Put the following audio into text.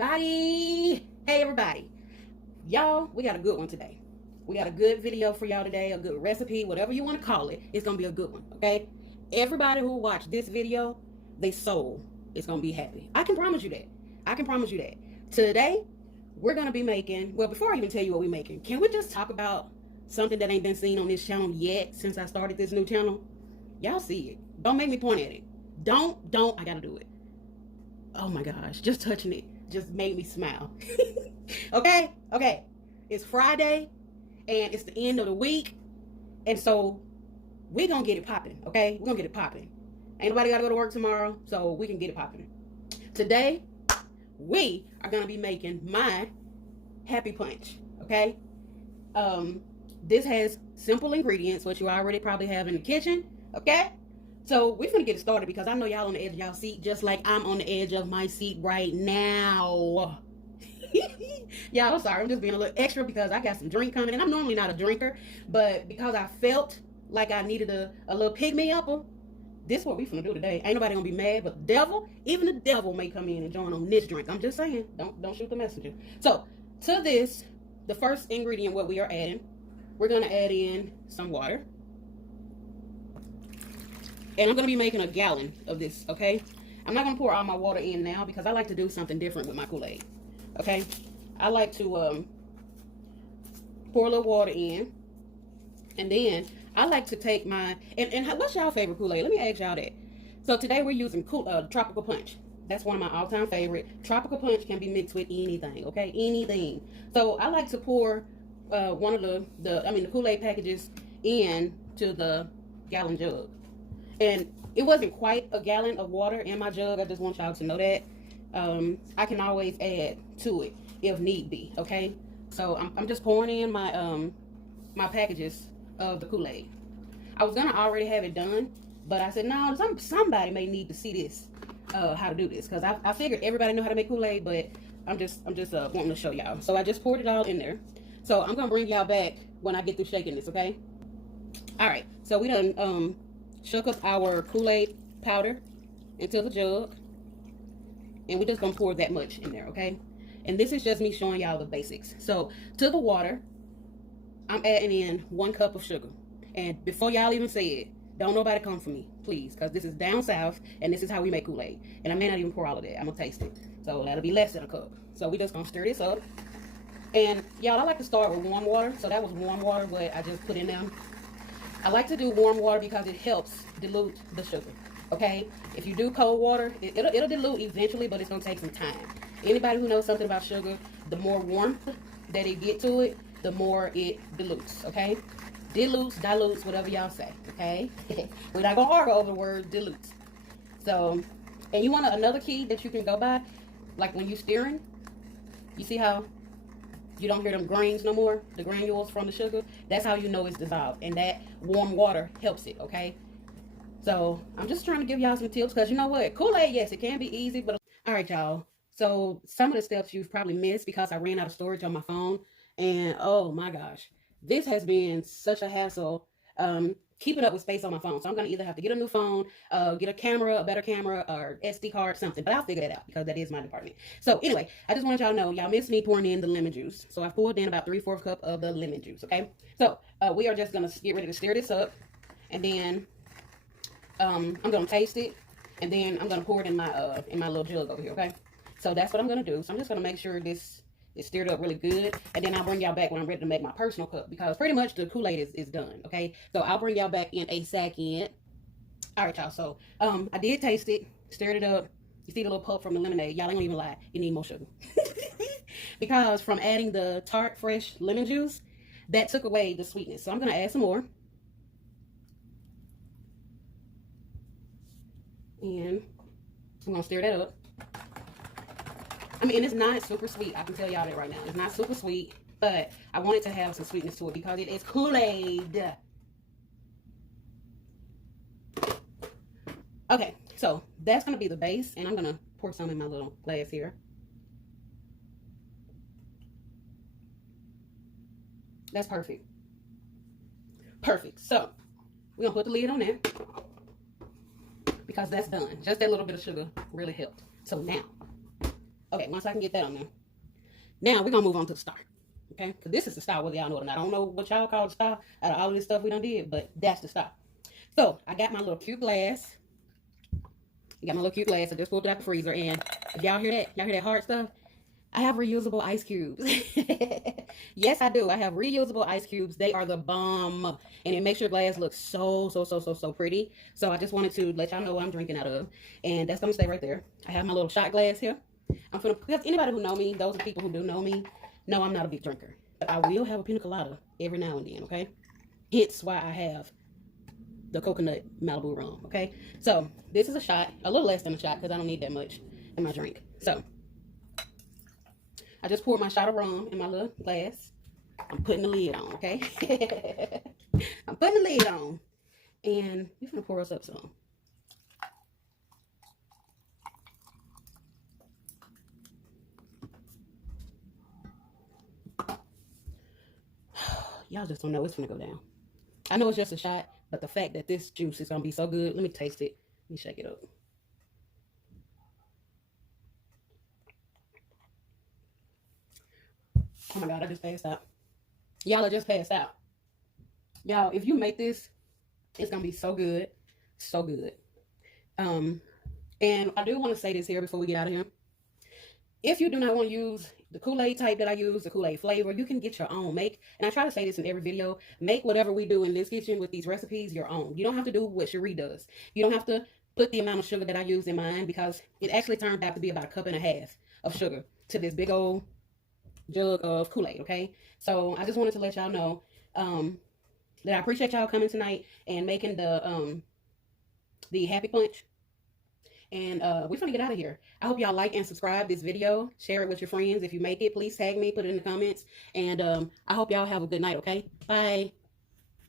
everybody. Hey, everybody. Y'all, we got a good one today. We got a good video for y'all today, a good recipe, whatever you want to call it. It's going to be a good one, okay? Everybody who watched this video, their soul is going to be happy. I can promise you that. I can promise you that. Today, we're going to be making, well, before I even tell you what we're making, can we just talk about something that ain't been seen on this channel yet since I started this new channel? Y'all see it. Don't make me point at it. Don't. I got to do it. Oh my gosh, just touching it just made me smile. Okay. It's Friday and it's the end of the week, and so we're gonna get it popping. Okay, we're gonna get it popping. Ain't nobody gotta go to work tomorrow, so we can get it popping. Today we are gonna be making my happy punch. Okay, this has simple ingredients, which you already probably have in the kitchen. Okay, so we're gonna get it started because I know y'all on the edge of y'all seat just like I'm on the edge of my seat right now. Y'all, I'm sorry, I'm just being a little extra because I got some drink coming, and I'm normally not a drinker, but because I felt like I needed a little pick-me-upper, this is what we finna do today. Ain't nobody gonna be mad, but the devil, even the devil may come in and join on this drink. I'm just saying, don't shoot the messenger. So to this, the first ingredient, what we are adding, we're gonna add in some water. And I'm going to be making a gallon of this, okay? I'm not going to pour all my water in now because I like to do something different with my Kool-Aid, okay? I like to pour a little water in. And then I like to take my... And what's y'all favorite Kool-Aid? Let me ask y'all that. So today we're using Tropical Punch. That's one of my all-time favorite. Tropical Punch can be mixed with anything, okay? Anything. So I like to pour one of the Kool-Aid packages into the gallon jug. And it wasn't quite a gallon of water in my jug. I just want y'all to know that. I can always add to it if need be, okay? So I'm just pouring in my my packages of the Kool-Aid. I was gonna already have it done, but I said, no, somebody may need to see this, how to do this. Because I figured everybody knew how to make Kool-Aid, but I'm just wanting to show y'all. So I just poured it all in there. So I'm gonna bring y'all back when I get through shaking this, okay? All right, so we done shook up our Kool-Aid powder into the jug, and we're just gonna pour that much in there, okay? And this is just me showing y'all the basics. So to the water, I'm adding in 1 cup of sugar. And before y'all even say it, don't nobody come for me, please, because this is down south and this is how we make Kool-Aid. And I may not even pour all of that. I'm gonna taste it, so that'll be less than a cup. So we're just gonna stir this up. And y'all, I like to start with warm water. So that was warm water what I just put in there. I like to do warm water because it helps dilute the sugar, okay? If you do cold water, it'll dilute eventually, but it's going to take some time. Anybody who knows something about sugar, the more warmth that it get to it, the more it dilutes, okay? Dilutes, whatever y'all say, okay? We're not going to argue over the word dilutes. So, and you want another key that you can go by, like when you're stirring, you see how you don't hear them grains no more, the granules from the sugar? That's how you know it's dissolved. And that warm water helps it, okay? So I'm just trying to give y'all some tips because you know what? Kool-Aid, yes, it can be easy, but... All right, y'all. So some of the steps you've probably missed because I ran out of storage on my phone. And oh my gosh, this has been such a hassle keeping up with space on my phone. So I'm going to either have to get a new phone, get a camera, a better camera, or SD card, something. But I'll figure that out because that is my department. So anyway, I just wanted y'all to know, y'all missed me pouring in the lemon juice. So I poured in about 3/4 cup of the lemon juice, okay? So we are just going to get ready to stir this up. And then I'm going to taste it. And then I'm going to pour it in my little jug over here, okay? So that's what I'm going to do. So I'm just going to make sure this is stirred up really good, and then I'll bring y'all back when I'm ready to make my personal cup because pretty much the Kool-Aid is done, okay? So I'll bring y'all back in a second. All right, y'all. So I did taste it, stirred it up. You see the little pulp from the lemonade. Y'all ain't gonna even lie. You need more sugar because from adding the Tarte Fresh lemon juice, that took away the sweetness. So I'm gonna add some more, and I'm gonna stir that up. I mean, it's not super sweet. I can tell y'all that right now. It's not super sweet, but I want it to have some sweetness to it because it is Kool-Aid. Okay, so that's going to be the base, and I'm going to pour some in my little glass here. That's perfect. Perfect. So, we're going to put the lid on there because that's done. Just that little bit of sugar really helped. So now, Okay, once I can get that on there. Now we're gonna move on to the star. Okay, because this is the star, whether y'all know it or not. I don't know what y'all call the star out of all of this stuff we done did, but that's the star. So I got my little cute glass. I got my little cute glass. I just pulled it out the freezer, and if y'all hear that hard stuff? I have reusable ice cubes. Yes, I do. I have reusable ice cubes. They are the bomb, and it makes your glass look so pretty. So I just wanted to let y'all know what I'm drinking out of, and that's gonna stay right there. I have my little shot glass here. I'm gonna, because anybody who know me, those are people who do know me, know I'm not a big drinker, but I will have a pina colada every now and then. Okay, hence why I have the coconut Malibu rum. Okay, so this is a shot, a little less than a shot, because I don't need that much in my drink. So I just poured my shot of rum in my little glass. I'm putting the lid on, okay? I'm putting the lid on. And we're gonna pour us up some. Y'all just don't know it's gonna go down. I know it's just a shot, but the fact that this juice is gonna be so good, let me taste it. Let me shake it up. Oh my God, I just passed out. Y'all are just passed out. Y'all, if you make this, it's gonna be so good. So good. And I do want to say this here before we get out of here. If you do not want to use the Kool-Aid type that I use, the Kool-Aid flavor, you can get your own. Make, and I try to say this in every video, make whatever we do in this kitchen with these recipes your own. You don't have to do what Cherie does. You don't have to put the amount of sugar that I use in mine, because it actually turned out to be about 1.5 cups of sugar to this big old jug of Kool-Aid, okay? So I just wanted to let y'all know that I appreciate y'all coming tonight and making the Happy Punch. And we're gonna get out of here. I hope y'all like and subscribe this video. Share it with your friends. If you make it, please tag me, put it in the comments. And I hope y'all have a good night, okay? Bye.